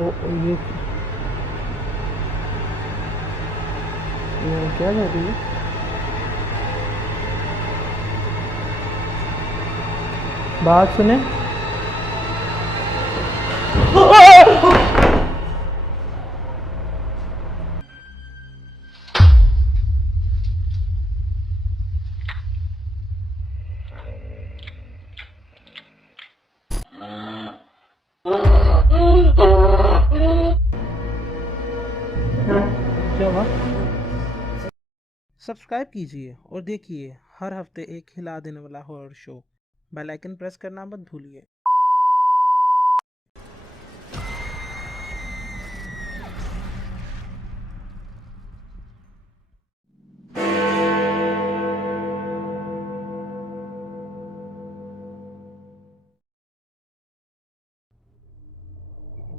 ये क्या कर रही है? बात सुने। क्या हुआ? सब्सक्राइब कीजिए और देखिए हर हफ्ते एक हिला देने वाला horror show. Bell icon press करना मत भूलिए।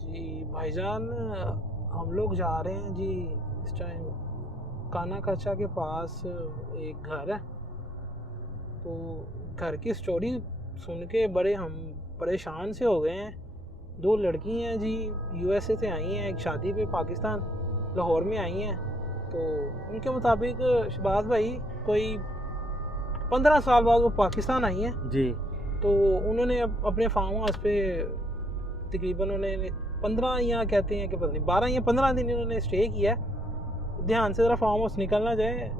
जी भाईजान, हम लोग जा रहे हैं जी इस टाइम काना कच्चा के पास एक घर है। तो घर की स्टोरी सुन के बड़े हम परेशान से हो गए हैं। दो लड़की हैं जी, यूएसए से आई हैं, एक शादी पे पाकिस्तान लाहौर में आई हैं। तो उनके मुताबिक शहबाज भाई कोई 15 साल बाद वो पाकिस्तान आई हैं जी। तो उन्होंने अपने फार्म हाउस पे तकरीबन उन्होंने 15 या कहते हैं कि पता नहीं 12 या 15 दिन इन्होंने स्टे किया। ध्यान से ज़रा फार्म हाउस निकल ना जाए,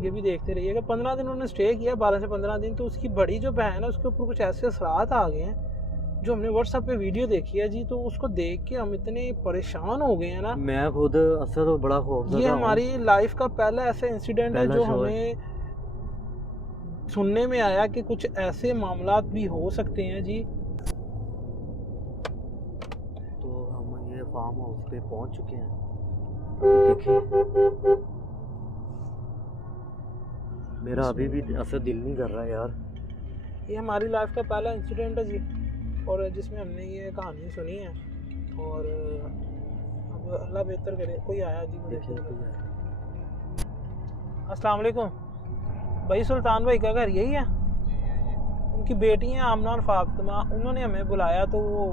ये भी देखते रहिएगा। 15 दिन उन्होंने स्टे किया, 12 से 15 दिन। तो उसकी बड़ी जो बहन है उसके ऊपर कुछ ऐसे असरात आ गए हैं जो हमने व्हाट्सएप पे वीडियो देखी है जी। तो उसको देख के हम इतने परेशान हो गए हैं ना। मैं खुद असर तो बड़ा खौफजदा ये हूँ। हमारी लाइफ का पहला ऐसा इंसिडेंट है जो हमें सुनने में आया कि कुछ ऐसे मामलात भी हो सकते हैं जी। तो हम ये फार्म हाउस पे पहुंच चुके हैं। देखिए मेरा अभी भी असर दिल नहीं कर रहा है यार। ये हमारी लाइफ का पहला इंसिडेंट है जी, और जिसमें हमने ये कहानी सुनी है। और अब अल्लाह बेहतर करे। कोई आया जी मुझे। अस्सलाम वालेकुम भाई। सुल्तान भाई का घर यही है? उनकी बेटी हैं आमना और फातिमा, उन्होंने हमें बुलाया तो वो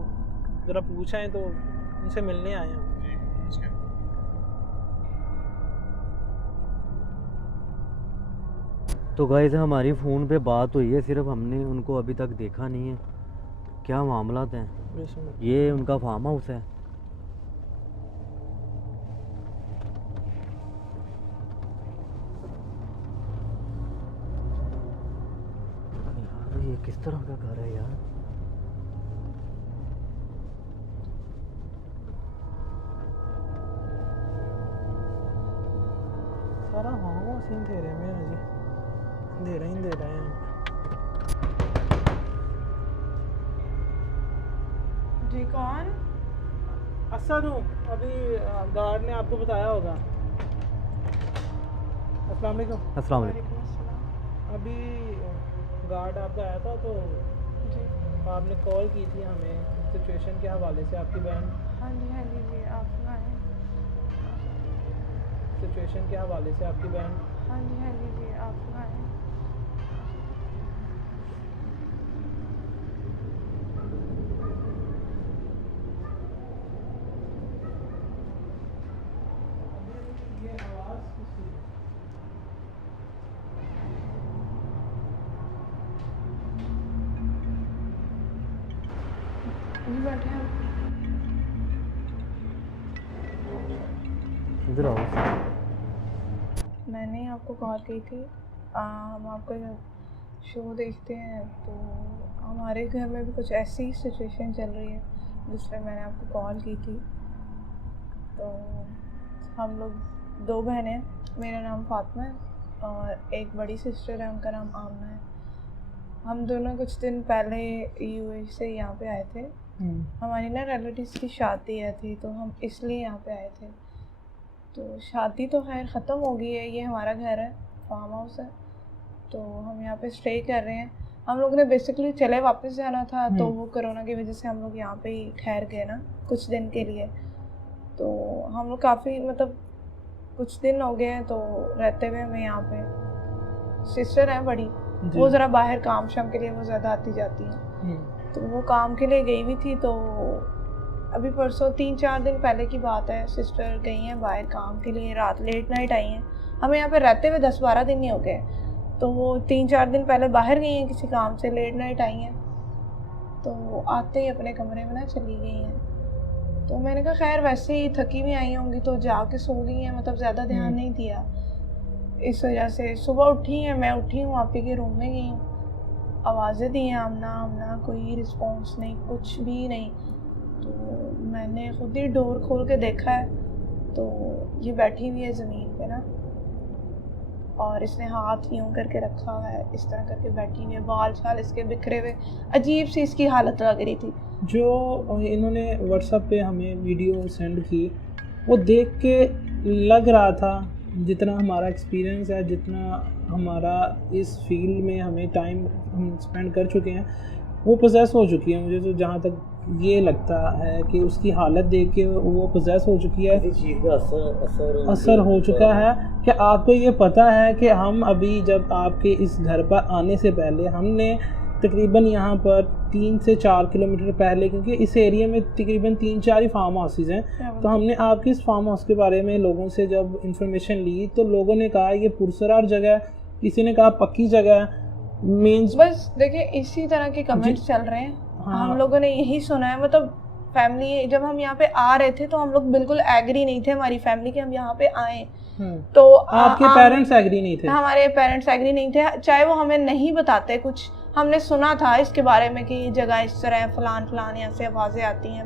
ज़रा पूछा है तो उनसे मिलने आए हैं। तो गाइस हमारी फ़ोन पे बात हुई है, सिर्फ हमने उनको अभी तक देखा नहीं है। क्या मामलात हैं? ये उनका फार्म हाउस है। यार ये किस तरह का घर है यार? सारा फार्म हाउस ही अंधेरे में है जी, अंधेरा ही अंधेरा है। जी कौन? असद हूँ। अभी गार्ड ने आपको बताया होगा। अस्सलाम वालेकुम। अस्सलाम वालेकुम। वालेकुम अस्सलाम। अभी गार्ड आपका आया था तो जी आपने कॉल की थी हमें सिचुएशन के हवाले से। आपकी बहन हाँ जी जी आप सुनाएं। सिचुएशन के हवाले से आपकी बहन हाँ जी आप सुनाएं। ये आवाज़ किसकी है? जी बैठे हैं। इधर आओ। मैंने आपको कॉल की थी। हम आपका शो देखते हैं तो हमारे घर में भी कुछ ऐसी सिचुएशन चल रही है जिसमें मैंने आपको कॉल की थी। तो हम लोग दो बहनें हैं, मेरा नाम फातिमा है और एक बड़ी सिस्टर है, उनका नाम आमना है। हम दोनों कुछ दिन पहले यूएई से यहाँ पे आए थे। हमारी ना रिलेटिव्स की शादी है थी तो हम इसलिए यहाँ पे आए थे। तो शादी तो खैर ख़त्म हो गई है, ये हमारा घर है, फार्म हाउस है, तो हम यहाँ पे स्टे कर रहे हैं। हम लोग ने बेसिकली चले वापस जाना था तो वो कोरोना की वजह से हम लोग यहाँ पे ही ठहर गए ना कुछ दिन के लिए। तो हम लोग काफ़ी मतलब कुछ दिन हो गए हैं तो रहते हुए हमें यहाँ पे। सिस्टर है बड़ी, वो ज़रा बाहर काम शाम के लिए वो ज़्यादा आती जाती हैं। तो वो काम के लिए गई हुई थी तो अभी परसों 3-4 दिन पहले की बात है, सिस्टर गई हैं बाहर काम के लिए, रात लेट नाइट आई हैं। हमें यहाँ पे रहते हुए 10-12 दिन नहीं हो गए, तो वो 3-4 दिन पहले बाहर गई हैं किसी काम से, लेट नाइट आई हैं, तो आते ही अपने कमरे में ना चली गई हैं। तो मैंने कहा खैर वैसे ही थकी हुई आई होंगी तो जाके सो गई हैं, मतलब ज़्यादा ध्यान नहीं दिया। इस वजह से सुबह उठी हैं, मैं उठी हूँ, आप ही के रूम में गई हूँ, आवाज़ें दी हैं आमना आमना, कोई रिस्पॉन्स नहीं, कुछ भी नहीं। तो मैंने खुद ही डोर खोल के देखा है तो ये बैठी हुई है ज़मीन पे ना, और इसने हाथ यूँ करके रखा हुआ है, इस तरह करके बैठी हुई है, बाल छाल इसके बिखरे हुए, अजीब सी इसकी हालत लग रही थी। जो इन्होंने व्हाट्सएप पे हमें वीडियो सेंड की, वो देख के लग रहा था, जितना हमारा एक्सपीरियंस है, जितना हमारा इस फील्ड में हमें टाइम हम स्पेंड कर चुके हैं, वो पोजेस हो चुकी है। मुझे तो जहाँ तक ये लगता है कि उसकी हालत देख के वो पोजेस हो चुकी है, किसी चीज़ का असर हो चुका है। कि आपको ये पता है कि हम अभी जब आपके इस घर पर आने से पहले हमने तकरीबन यहाँ पर 3 से 4 किलोमीटर पहले, क्योंकि इस एरिया में तकरीबन 3-4 ही फार्म हाउसेज हैं, तो हमने आपके इस फार्म हाउस के बारे में लोगों से जब इंफॉर्मेशन ली तो लोगों ने कहा ये पुरसरार जगह है, किसी ने कहा पक्की जगह है। मीन्स बस देखिए इसी तरह के कमेंट्स चल रहे हैं। हाँ। हम लोगों ने यही सुना है, मतलब फैमिली जब हम यहाँ पे आ रहे थे तो हम लोग बिल्कुल एग्री नहीं थे, हमारी फैमिली के हम यहाँ पे आए। तो आपके पेरेंट्स एग्री नहीं थे? हमारे पेरेंट्स एग्री नहीं थे, चाहे वो हमें नहीं बताते कुछ। हमने सुना था इसके बारे में कि ये जगह इस तरह है, फलान फलान, यहाँ से आवाज़ें आती हैं,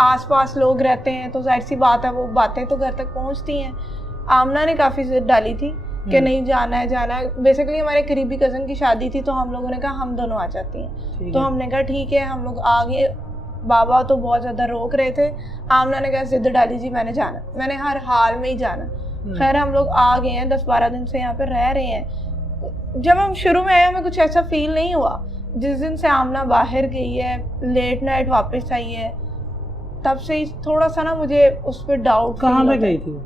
आसपास लोग रहते हैं, तो जाहिर सी बात है वो बातें तो घर तक पहुँचती हैं। आमना ने काफ़ी जिद डाली थी कि नहीं जाना है जाना है। बेसिकली हमारे करीबी कज़न की शादी थी, तो हम लोगों ने कहा हम दोनों आ जाती हैं, तो हमने कहा ठीक है, हम लोग आ गए। बाबा तो बहुत ज़्यादा रोक रहे थे, आमना ने कहा जिद डाली जी मैंने जाना, मैंने हर हाल में ही जाना। खैर हम लोग आ गए हैं, 10-12 दिन से यहाँ पर रह रहे हैं। जब हम शुरू में आए हमें कुछ ऐसा फील नहीं हुआ। जिस दिन से आमना बाहर गई है, लेट नाइट वापस आई है, तब से ही थोड़ा सा ना मुझे उस पर डाउट। कहाँ पे गई थी?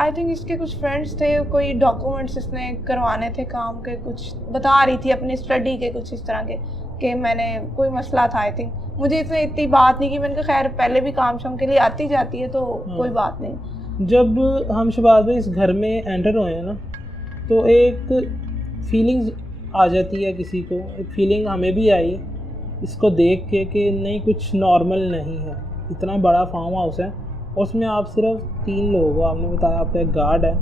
आई थिंक इसके कुछ फ्रेंड्स थे, कोई डॉक्यूमेंट्स इसने करवाने थे काम के, कुछ बता रही थी अपनी स्टडी के कुछ इस तरह के, कि मैंने कोई मसला था। आई थिंक मुझे इतनी बात नहीं की, मैंने कहा खैर पहले भी काम शाम के लिए आती जाती है तो कोई बात नहीं। जब हम शहबाज भाई इस घर में एंटर हुए हैं ना, तो एक फीलिंग्स आ जाती है किसी को, एक फीलिंग हमें भी आई इसको देख के कि नहीं कुछ नॉर्मल नहीं है। इतना बड़ा फार्म हाउस है, उसमें आप सिर्फ 3 लोग हो, आपने बताया आपका एक गार्ड है,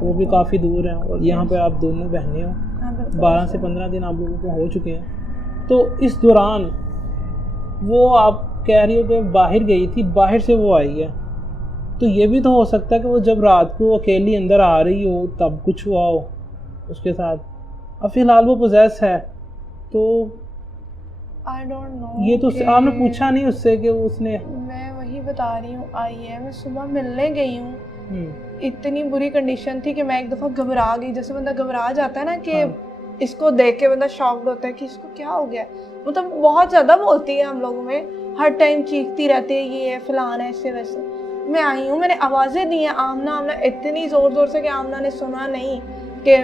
वो भी काफ़ी दूर है, और यहाँ पे आप दोनों बहनें हो। 12 से 15 दिन आप लोगों को हो चुके हैं। तो इस दौरान वो आप कह रही हो कि बाहर गई थी, बाहर से वो आई है, तो ये भी तो हो सकता है कि वो जब रात को अकेली अंदर आ रही हो तब कुछ हुआ हो उसके साथ। अब फिलहाल वो पोजेस है, तो आई डोंट नो। ये तो आपने पूछा नहीं उससे कि उसने? मैं वही बता रही हूँ, आई है, मैं सुबह मिलने गई हूँ, इतनी बुरी कंडीशन थी कि मैं एक दफ़ा घबरा गई। जैसे बंदा घबरा जाता है ना कि इसको देख के बंदा शॉक्ड होता है कि इसको क्या हो गया। मतलब बहुत ज़्यादा बोलती है हम लोगों में, हर टाइम चीखती रहती है, ये है फलाना है ऐसे वैसे। मैं आई हूँ, मैंने आवाज़ें दी हैं, आमना आमना इतनी ज़ोर ज़ोर से कि आमना ने सुना नहीं कि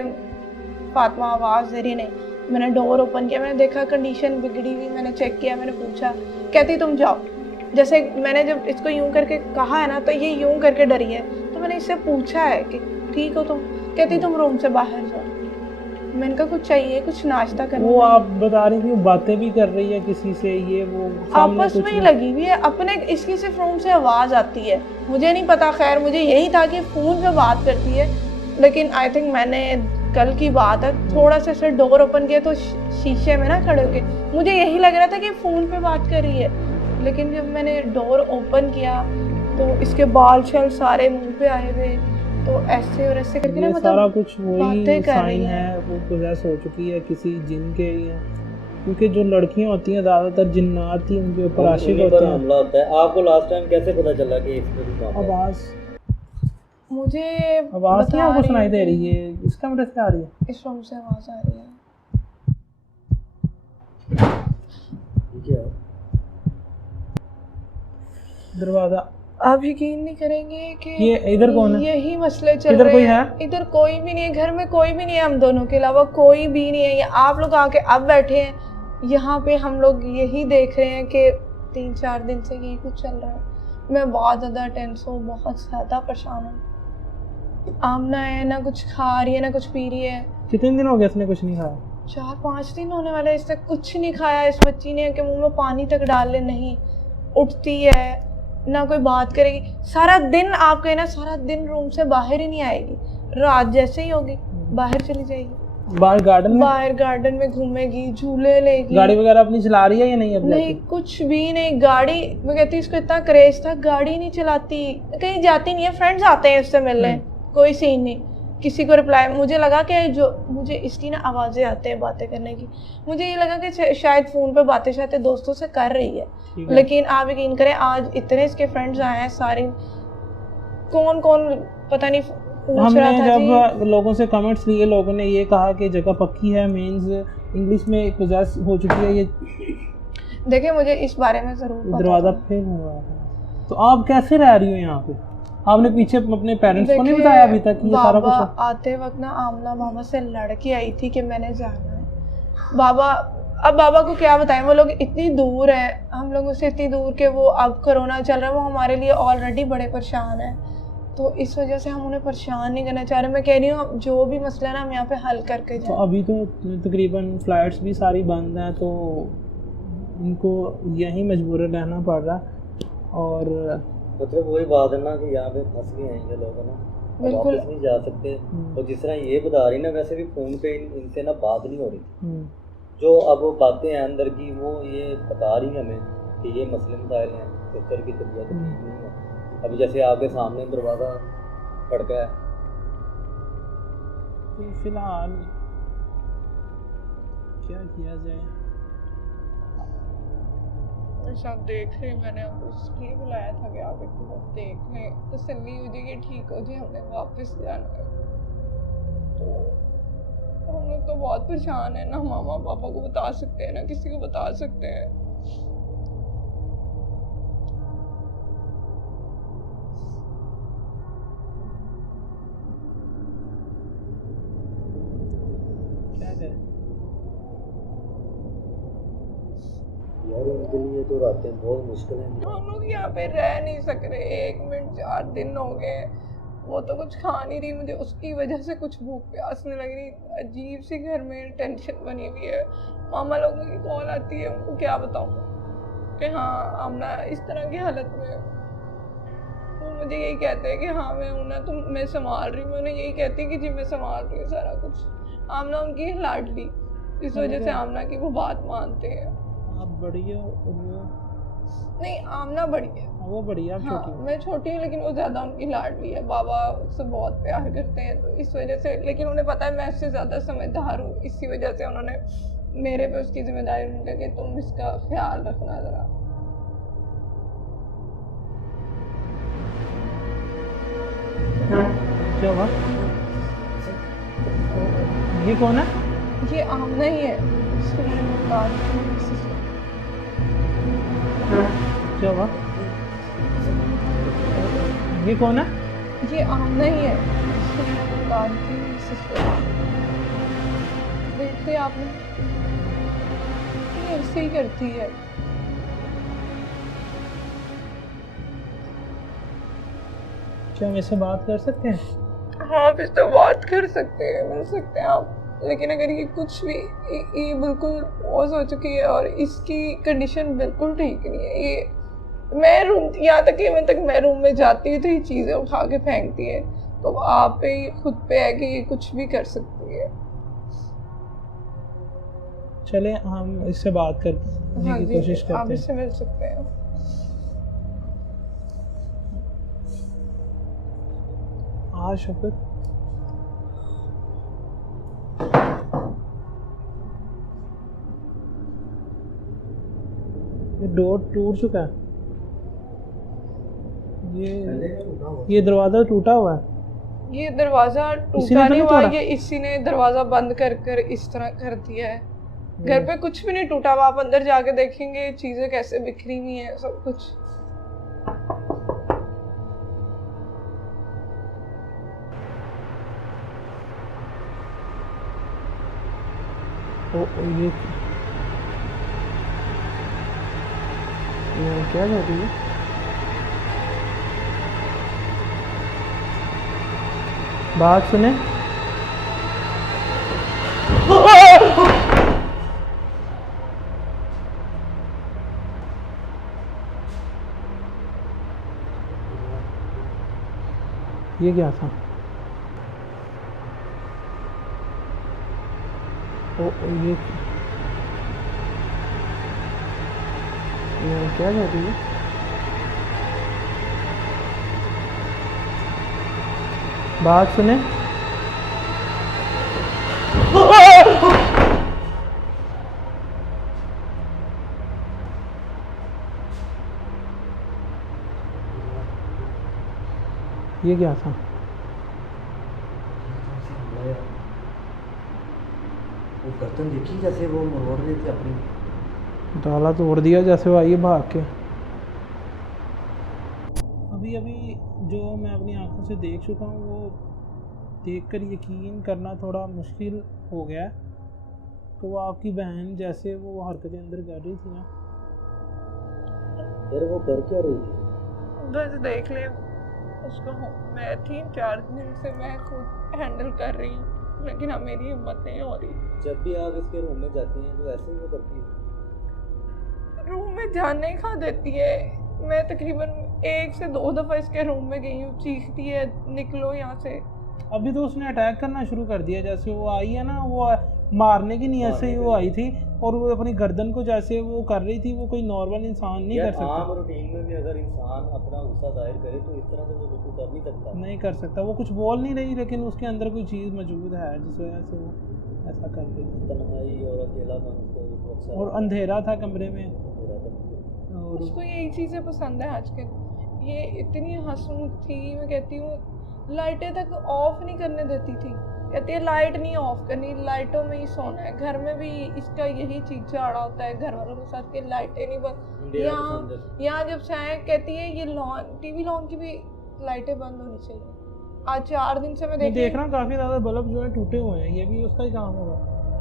फातिमा आवाज़ दे रही नहीं। मैंने डोर ओपन किया, मैंने देखा कंडीशन बिगड़ी हुई, मैंने चेक किया, मैंने पूछा, कहती तुम जाओ। जैसे मैंने जब इसको यूं करके कहा है ना, तो ये यूं करके डरी है, तो मैंने इससे पूछा है कि ठीक हो तुम, कहती तुम रूम से बाहर जाओ। मैंने कहा कुछ चाहिए, कुछ नाश्ता करना। वो आप बता रही थी वो बातें भी कर रही है किसी से, ये वो आपस में ही लगी हुई है अपने। इसकी सिर्फ रूम से आवाज़ आती है, मुझे नहीं पता। खैर मुझे यही था कि फ़ोन पे बात करती है, लेकिन आई थिंक मैंने कल की बात है, थोड़ा सा ऐसे डोर ओपन किया तो शीशे में ना खड़े होके मुझे यही लग रहा था कि फ़ोन पे बात कर रही है। लेकिन जब मैंने डोर ओपन किया तो इसके बाल छल सारे मुंह पे आए हुए, तो ऐसे और ऐसे करके ना, मतलब सारा कुछ वही साइन है, वो पोजेस हो चुकी है किसी जिन के लिए। क्योंकि जो लड़कियां होती हैं ज़्यादातर जिन्नात ही उनके ऊपर आशिक होते हैं। हमला होता है। आपको लास्ट टाइम कैसे पता चला कि इसमें आवाज़ नहीं आपको सुनाई दे रही है? इस कमरे से आ रही है? इस रूम से आवाज़ आ रही है। क्या दरवाजा आप यकीन नहीं करेंगे कि ये इधर कौन है? यही मसले चल इधर रहे कोई हैं। है? इधर कोई भी नहीं है, घर में कोई भी नहीं है, हम दोनों के अलावा कोई भी नहीं है। ये आप लोग आके अब बैठे हैं यहाँ पे, हम लोग यही देख रहे हैं कि 3-4 दिन से यही कुछ चल रहा है। मैं बहुत ज़्यादा टेंस हूँ, बहुत ज़्यादा परेशान हूँ। आमना है ना कुछ खा रही है ना कुछ पी रही है। कितने दिन हो गए इसने कुछ नहीं खाया? 4-5 दिन होने वाले, इसने कुछ नहीं खाया। इस बच्ची ने कि मुंह में पानी तक डाल ले, नहीं उठती है ना कोई बात करेगी। सारा दिन आप कहना, सारा दिन रूम से बाहर ही नहीं आएगी। रात जैसे ही होगी बाहर चली जाएगी, बाहर गार्डन में घूमेगी, झूले लेगी। गाड़ी वगैरह अपनी चला रही है या नहीं? अब नहीं, कुछ भी नहीं। गाड़ी मैं कहती, इसको इतना क्रेज था, गाड़ी नहीं चलाती, कहीं जाती नहीं है। फ्रेंड्स आते हैं उससे मिलने, कोई सीन नहीं, किसी को रिप्लाई। मुझे लगा कि जो मुझे इसकी ना आवाज़ें आते हैं बातें करने की, मुझे ये लगा कि शायद फ़ोन पे बातें शायद दोस्तों से कर रही है। लेकिन आप यकीन करें, आज इतने इसके फ्रेंड्स आए हैं, सारे कौन कौन पता नहीं पूछ रहा था। जब लोगों से कमेंट्स लिए, लोगों ने ये कहा कि जगह पक्की है, मींस इंग्लिश में पोजेस हो चुकी है। ये देखिए, मुझे इस बारे में ज़रूर दरवाज़ा फेल हुआ है। तो आप कैसे रह रही हो यहाँ पे? आपने पीछे अपने पेरेंट्स को नहीं बताया अभी तक कि ये सारा कुछ है? आते वक्त ना आमना बाबा से लड़ के आई थी कि मैंने जाना है। बाबा, अब बाबा को क्या बताएं, वो लोग इतनी दूर हैं, हम लोगों से इतनी दूर के वो, अब कोरोना चल रहा है, वो हमारे लिए ऑलरेडी बड़े परेशान हैं। तो इस वजह से हम उन्हें परेशान नहीं करना चाह रहे। मैं कह रही हूँ जो भी मसला है ना, हम यहाँ पे हल करके जाएं। तो अभी तो तकरीबन फ्लाइट्स भी सारी बंद हैं, तो इनको यहीं मजबूरन रहना पड़ रहा है। और मतलब वही बात है ना कि यहाँ पे फंस गए हैं ये लोग ना, बिल्कुल वापस नहीं जा सकते। और जिस तरह ये बता रही ना, वैसे भी फ़ोन पे इनसे ना बात नहीं हो रही। जो अब बातें हैं अंदर की, वो ये बता रही हैं हमें कि ये मसले मसाइल हैं, सिस्टर की तबीयत ठीक नहीं है। अभी जैसे आपके सामने दरवाज़ा खड़का है, तो फिलहाल क्या किया जाए? सब देख रहे, मैंने आपको इसलिए बुलाया था कि आप एक बार देख लें, तसल्ली हो जाएगी, ठीक हो जाए, हमने वापस जाना है। तो हम लोग तो बहुत परेशान है ना, मामा पापा को बता सकते हैं ना किसी को बता सकते हैं। क्या करें यार उनके लिए तो रातें बहुत मुश्किल हैं। हम लोग यहाँ पे रह नहीं सक रहे। 1 मिनट 4 दिन हो गए, वो तो कुछ खा नहीं रही, मुझे उसकी वजह से कुछ भूख प्यास नहीं लग रही। अजीब सी घर में टेंशन बनी हुई है। मामा लोगों की कॉल आती है, उनको क्या बताऊँ कि हाँ आमना इस तरह की हालत में। वो मुझे यही कहते हैं कि हाँ मैं हूँ ना, तुम मैं संभाल रही हूँ। मैं उन्हें यही कहती है कि जी मैं संभाल रही हूँ सारा कुछ। आमना उनकी लाडली, इस वजह से आमना की वो बात मानते हैं। आप बड़ी हो और वो नहीं, आमना बड़ी है, वो बड़ी है, आप हाँ, छोटी हो। मैं छोटी हूँ, लेकिन वो ज़्यादा उनकी लाडली है। बाबा उससे बहुत प्यार करते हैं, तो इस वजह से। लेकिन उन्हें पता है मैं उससे ज़्यादा समझदार हूँ, इसी वजह से उन्होंने मेरे पे उसकी जिम्मेदारी उनका कि तुम इसका ख्याल रखना ज़रा। क्या हुआ? ये कौन है? ये आमना ही है, इसको मैंने बता दी। क्या हुआ? ये कौन है? ये आमना ही है, इसको मैंने बता दी। देखिए आपने, ये ऐसे ही करती है। क्या हम इससे बात कर सकते हैं? हाँ, फिर तो बात कर सकते हैं, मिल सकते हैं आप। लेकिन अगर ये कुछ भी, ये बिल्कुल पॉज हो चुकी है और इसकी कंडीशन बिल्कुल ठीक नहीं है। ये मैं रूम, यहाँ तक मैं रूम में जाती हूँ तो ये चीज़ें उठा के फेंकती है। तो आप पे ही खुद पे है कि ये कुछ भी कर सकती है। चले हम इससे बात करने हाँ की जी, कोशिश आप करते हैं। इससे मिल सकते हैं। हाँ शुक्र। ये डोर टूट चुका है। ये दरवाजा टूटा हुआ है। ये दरवाजा इसी ने टूटा तो नहीं नहीं हुआ, तोड़ा? ये इसी ने दरवाजा बंद कर कर इस तरह कर दिया है। घर पे कुछ भी नहीं टूटा हुआ, आप अंदर जाके देखेंगे चीजें कैसे बिखरी हुई हैं, सब कुछ। ये क्या कर रही है? बात सुने। ये क्या था? ये क्या कर रही है? बात सुने। ये क्या था? वो गर्दन देखी जैसे वो मरोड़ रहे थे अपनी, ताला तोड़ दिया जैसे वो आई है भाग के। अभी जो मैं अपनी आंखों से देख चुका हूँ वो देखकर यकीन करना थोड़ा मुश्किल हो गया है। तो वो आपकी बहन जैसे वो हरकतें अंदर कर रही थी ना। यार वो कर क्या रही थी? बस देख ले उसको, मैं 3-4 दिन से मैं खुद हैंडल कर रही हूँ, लेकिन अब मेरी हिम्मत नहीं हो रही। जब भी आप इसके रूम में जाती हैं तो ऐसे ही वो करती है? रूम में जाने खा देती है। मैं तकरीबन 1 से 2 दफ़ा इसके रूम में गई हूँ, चीखती है निकलो यहाँ से। अभी तो उसने अटैक करना शुरू कर दिया। जैसे वो आई है ना, वो मारने की नीयत से ही वो आई थी और वो अपनी गर्दन को जैसे वो कर रही थी, वो कोई नॉर्मल इंसान नहीं कर सकता। आम रूटीन में भी अगर इंसान अपना गुस्सा जाहिर करे तो इस तरह से वो बिल्कुल कर नहीं सकता। नहीं कर सकता। वो कुछ बोल नहीं रही, लेकिन उसके अंदर कोई चीज़ मौजूद है जिस वजह से वो ऐसा कर रही है। तन्हाई और अकेलापन उसको अच्छा, और अंधेरा था कमरे में। और उसको यही चीज़ें पसंद है आजकल। ये इतनी हंसमुख थी, मैं कहती हूँ लाइटें तक ऑफ नहीं करने देती थी। कहती है लाइट नहीं ऑफ करनी, लाइटों में ही सोना है। घर में भी इसका यही चीज झाड़ा होता है घर वालों के साथ कि लाइटें नहीं बंद। यहाँ जब से आए कहती है ये लॉन टीवी लॉन की भी लाइटें बंद होनी चाहिए। आज 4 दिन से मैं देख रहा हूँ काफी ज्यादा बल्ब जो है टूटे हुए हैं। ये भी उसका ही काम होगा?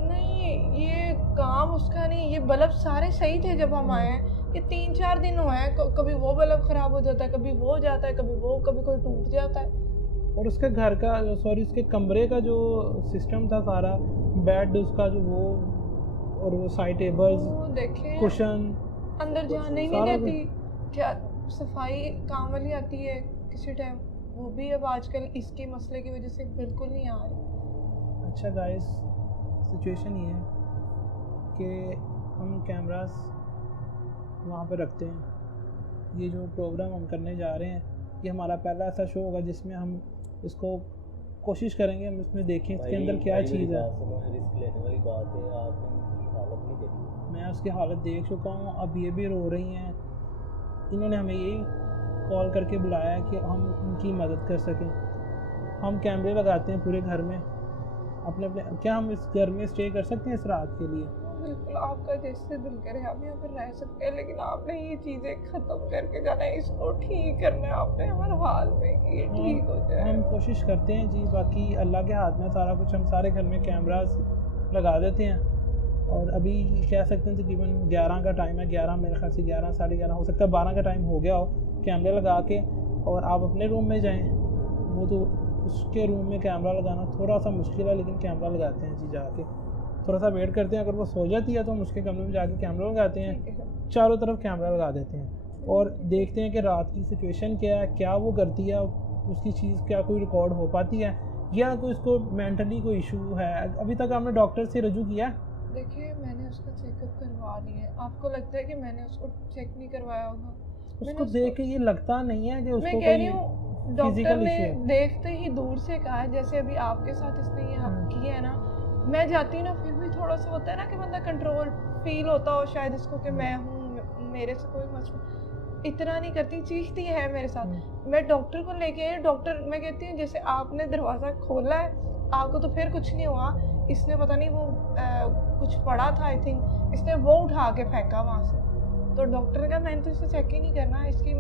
नहीं, ये काम उसका नहीं, ये बल्ब सारे सही थे जब हम आए हैं। ये 3-4 दिन हुए हैं, कभी वो बल्ब खराब हो जाता है, कभी वो हो जाता है, कभी कोई टूट जाता है। और उसके घर का उसके कमरे का जो सिस्टम था सारा, बेड उसका जो वो और वो साइड टेबल्स, कुशन, अंदर जाने ही नहीं देती। क्या सफाई काम वाली आती है किसी टाइम, वो भी अब आजकल इसके मसले की वजह से बिल्कुल नहीं आ रही। अच्छा गाइस, सिचुएशन ये है कि हम कैमरास वहाँ पे रखते हैं। ये जो प्रोग्राम हम करने जा रहे हैं, ये हमारा पहला ऐसा शो होगा जिसमें हम इसको कोशिश करेंगे, हम इसमें देखें इसके अंदर क्या चीज़ है। रिस्क लेने वाली बात है, आपने उनकी हालत नहीं देखी। मैं उसकी हालत देख चुका हूँ। अब ये भी रो रही हैं। इन्होंने हमें यही कॉल करके बुलाया है कि हम उनकी मदद कर सकें। हम कैमरे लगाते हैं पूरे घर में अपने। क्या हम इस घर में स्टे कर सकते हैं इस रात के लिए? बिल्कुल, आपका जैसे दिल करे आप यहाँ पर रह सकते हैं, लेकिन आपने ये चीज़ें ख़त्म करके जाना है, इसको ठीक करना है आपने हर हाल में कि ये ठीक हो जाए। हम कोशिश करते हैं जी, बाकी अल्लाह के हाथ में सारा कुछ। हम सारे घर में कैमरास लगा देते हैं और अभी कह सकते हैं तकरीबन 11 का टाइम है। 11 मेरे ख्याल से 11 साढ़े 11 हो सकता है 12 का टाइम हो गया हो। कैमरे लगा के और आप अपने रूम में जाएँ। वो तो उसके रूम में कैमरा लगाना थोड़ा सा मुश्किल है, लेकिन कैमरा लगाते हैं जी। जाके थोड़ा सा वेट करते हैं, अगर वो सो जाती है तो हम उसके कमरे में जाके कैमरा लगाते हैं, चारों तरफ कैमरा लगा देते हैं और देखते हैं कि रात की सिचुएशन क्या है, क्या वो करती है, उसकी चीज़ क्या कोई रिकॉर्ड हो पाती है या कोई उसको मेंटली कोई इशू है। अभी तक आपने डॉक्टर से रजू किया? देखिए, मैंने उसका चेकअप करवा लिया है। आपको लगता है कि मैंने उसको चेक नहीं करवाया होगा? उसको देख के ये लगता नहीं है कि उसको मैं कह रही हूँ डॉक्टर ने देखते ही दूर से कहा है, जैसे अभी आपके साथ इसने ये किया है ना, मैं जाती ना फिर भी थोड़ा सा होता है ना कि बंदा कंट्रोल फील होता हो शायद इसको कि मैं हूँ, मेरे से कोई मसला। इतना नहीं करती, चीखती है मेरे साथ। मैं डॉक्टर को लेके आई, डॉक्टर मैं कहती हूँ जैसे आपने दरवाज़ा खोला है, आपको तो फिर कुछ नहीं हुआ, इसने पता नहीं वो कुछ पड़ा था आई थिंक, इसने वो उठा के फेंका वहाँ से। तो डॉक्टर ने कहा मैंने तो इसे चेक ही नहीं करना, इसकी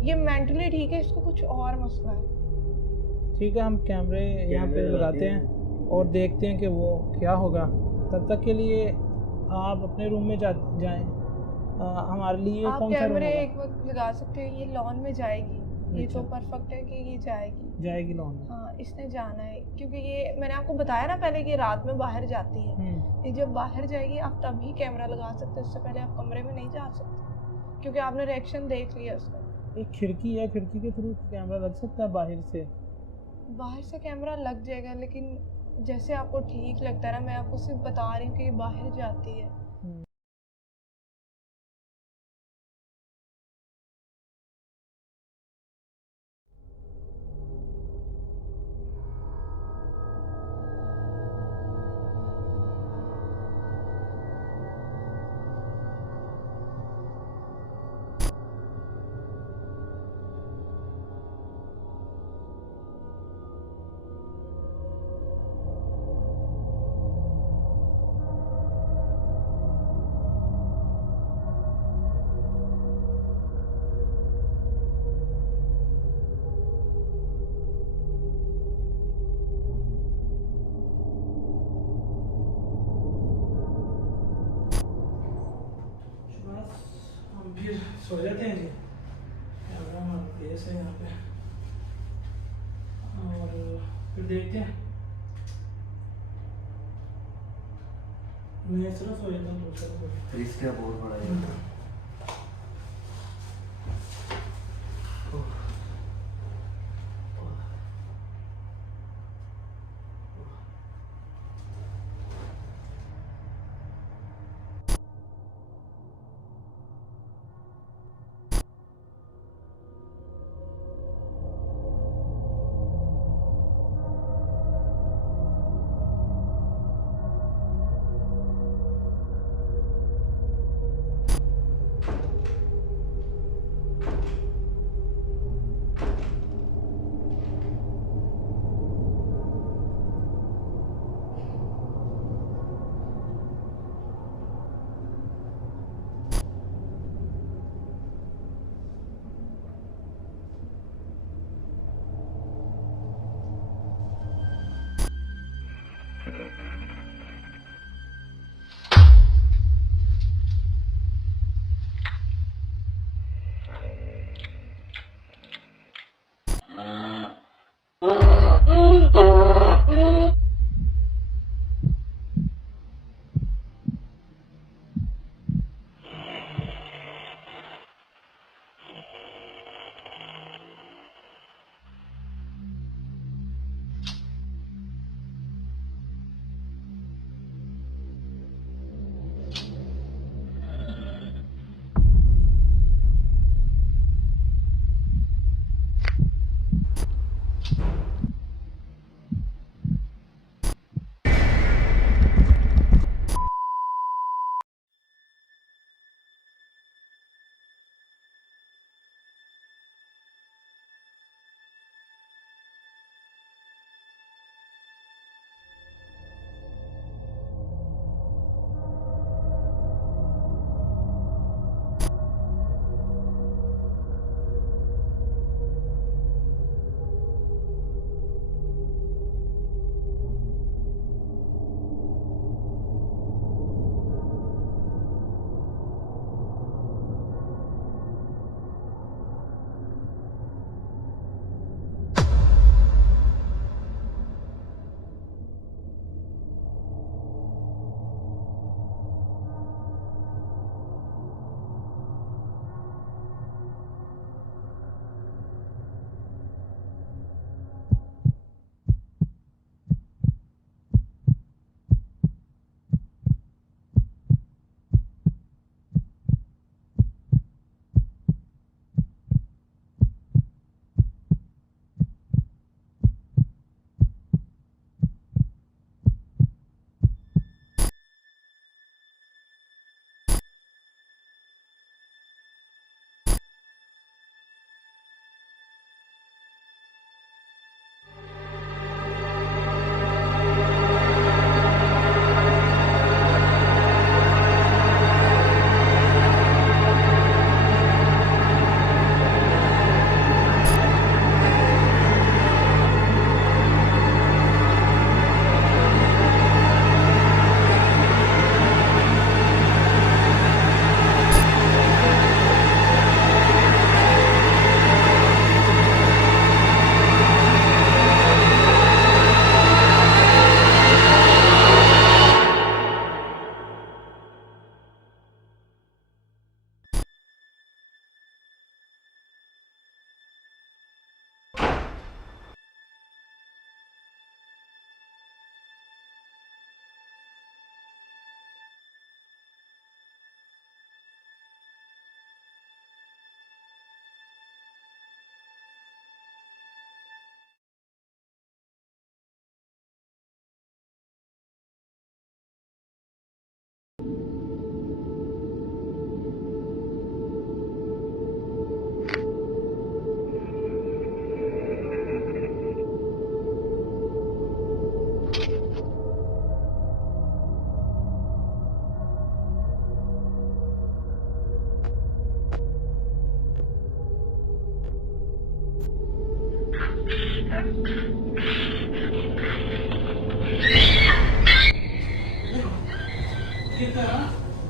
ये मेंटली ठीक है, इसको कुछ और मसला है। ठीक है, हम कैमरे यहाँ पे लगाते हैं और देखते हैं कि वो क्या होगा। तब तक के लिए आप अपने रूम में जाएं, हमारे लिए आप कौन सा रूम कैमरे होगा? एक वक्त लगा सकते हो, ये लॉन में जाएगी, ये तो अच्छा। परफेक्ट है कि ये जाएगी। जाएगी लॉन में। हाँ, इसने जाना है क्योंकि ये मैंने आपको बताया ना पहले कि रात में बाहर जाती है। ये जब बाहर जाएगी आप तभी कैमरा लगा सकते हो, उससे पहले आप कमरे में नहीं जा सकते क्योंकि आपने रिएक्शन देख लिया उसका। एक खिड़की है, खिड़की के थ्रू कैमरा लग सकता है बाहर से? बाहर से कैमरा लग जाएगा, लेकिन जैसे आपको ठीक लगता है ना, मैं आपको सिर्फ बता रही हूँ कि ये बाहर जाती है। बस हम फिर सो जाते हैं जी। कैमरा हमारा प्लेस है यहाँ पे, और फिर देखते हैं। मैं सिर्फ सो जाता हूँ, दूसरा रिस्क है बहुत बड़ा है।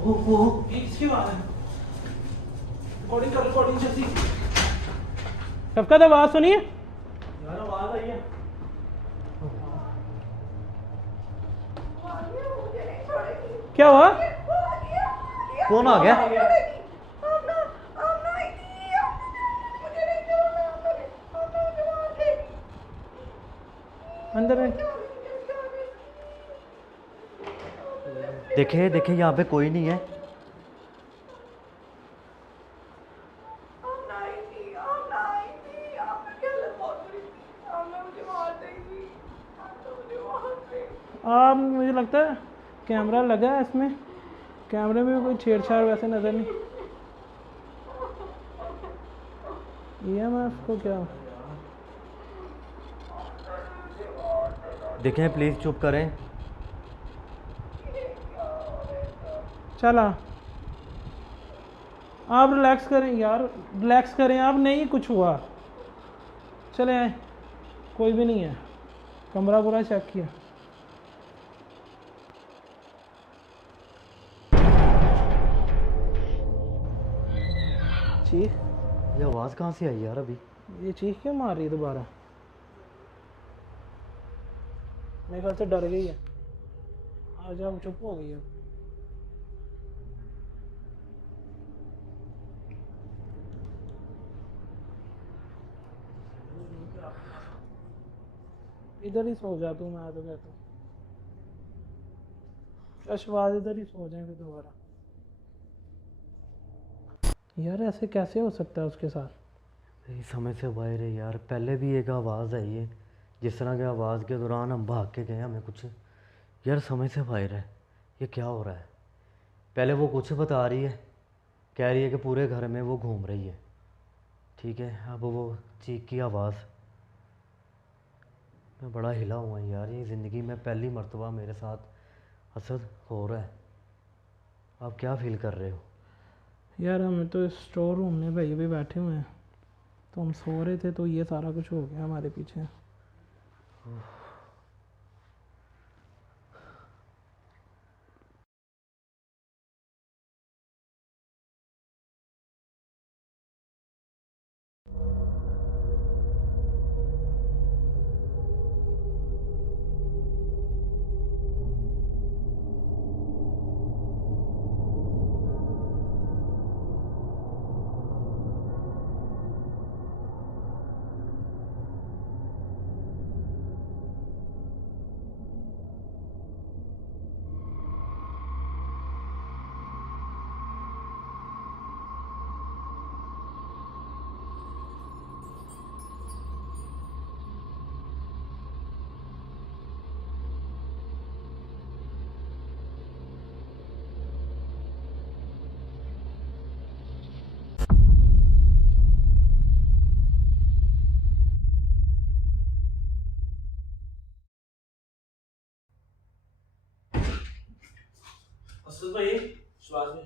वो ये किसकी बात है? रिकॉर्डिंग कर, रिकॉर्डिंग जल्दी। शफकत आवाज सुनिए यार, आवाज आई है। क्या हुआ? कौन आ गया? अंदर है। देखे देखे, यहाँ पे कोई नहीं है। मुझे लगता है कैमरा लगा है इसमें, कैमरे में भी कोई छेड़छाड़ वैसे नज़र नहीं। EMF को क्या? देखें प्लीज़ चुप करें। चला, आप रिलैक्स करें यार, रिलैक्स करें आप। नहीं कुछ हुआ, चले आए, कोई भी नहीं है। कमरा पूरा चेक किया। चीख, ये आवाज़ कहाँ से आई यार अभी? ये चीख क्यों मार रही है दोबारा? मेरे ख्याल से डर गई है। आज अब चुप हो गई है। इधर ही सो जा तू, मैं तो कहता हूँ अशवाज इधर ही सो जाए फिर दोबारा। यार ऐसे कैसे हो सकता है उसके साथ? नहीं समझ से बाहर है यार। पहले भी एक आवाज़ आई है, जिस तरह की आवाज़ के दौरान हम भाग के गए, हमें कुछ यार समझ से बाहर है। ये क्या हो रहा है? पहले वो कुछ बता रही है, कह रही है कि पूरे घर में वो घूम रही है, ठीक है। अब वो चीख की आवाज़, मैं बड़ा हिला हुआ हूँ यार। ये ज़िंदगी में पहली मर्तबा मेरे साथ असद हो रहा है। आप क्या फील कर रहे हो? यार हमें तो स्टोर रूम में भाई भी बैठे हुए हैं, तो हम सो रहे थे तो ये सारा कुछ हो गया हमारे पीछे। असद भाई, श्वास में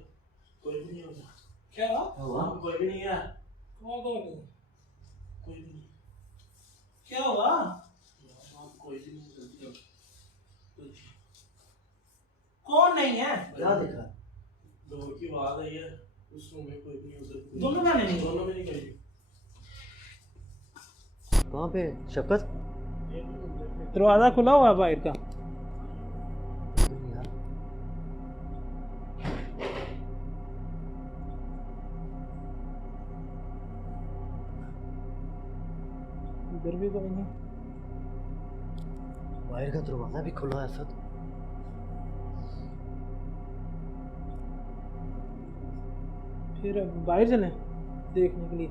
कोई भी नहीं होगा। क्या हुआ? कोई भी नहीं है। कौन कोई नहीं? कोई भी नहीं। क्या हुआ? कोई भी नहीं, जल्दी करो। कौन नहीं है? क्या दिखा? डोर की आवाज आई है, उस रूम में कोई भी नहीं होता। दोनों में नहीं? दोनों में नहीं गई। कहाँ पे शफकत? दरवाजा खुला हुआ है बाहर का। इधर भी कोई नहीं। बाहर का दरवाजा भी खुला है असद। फिर बाहर चलें देखने के लिए।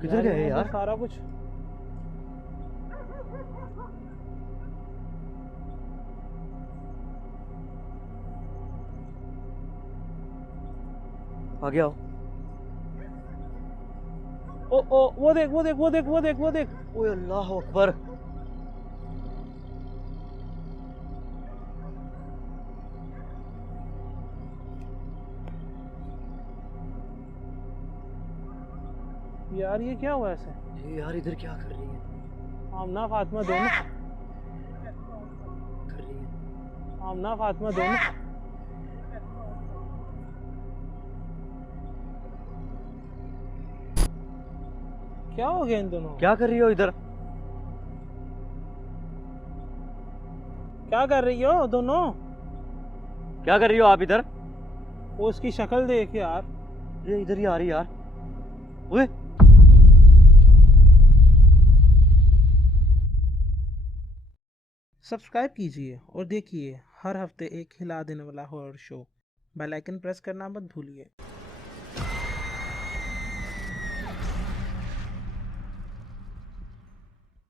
किधर गए यार? सारा कुछ आगे आओ। ओ वो देख वो देख वो देख वो देख वो देख। ओए अल्लाह अकबर। यार ये क्या हुआ ऐसे? ये यार इधर क्या कर रही है? आमना फातिमा दोनों कर रही है। आमना फातिमा दोनों। क्या हो गया इन दोनों? क्या कर रही हो इधर? क्या कर रही हो दोनों? क्या कर रही हो आप इधर? वो उसकी शक्ल देख यार। ये इधर ही आ रही यार। ओए सब्सक्राइब कीजिए और देखिए हर हफ्ते एक हिला देने वाला horror show. Bell icon press करना मत भूलिए।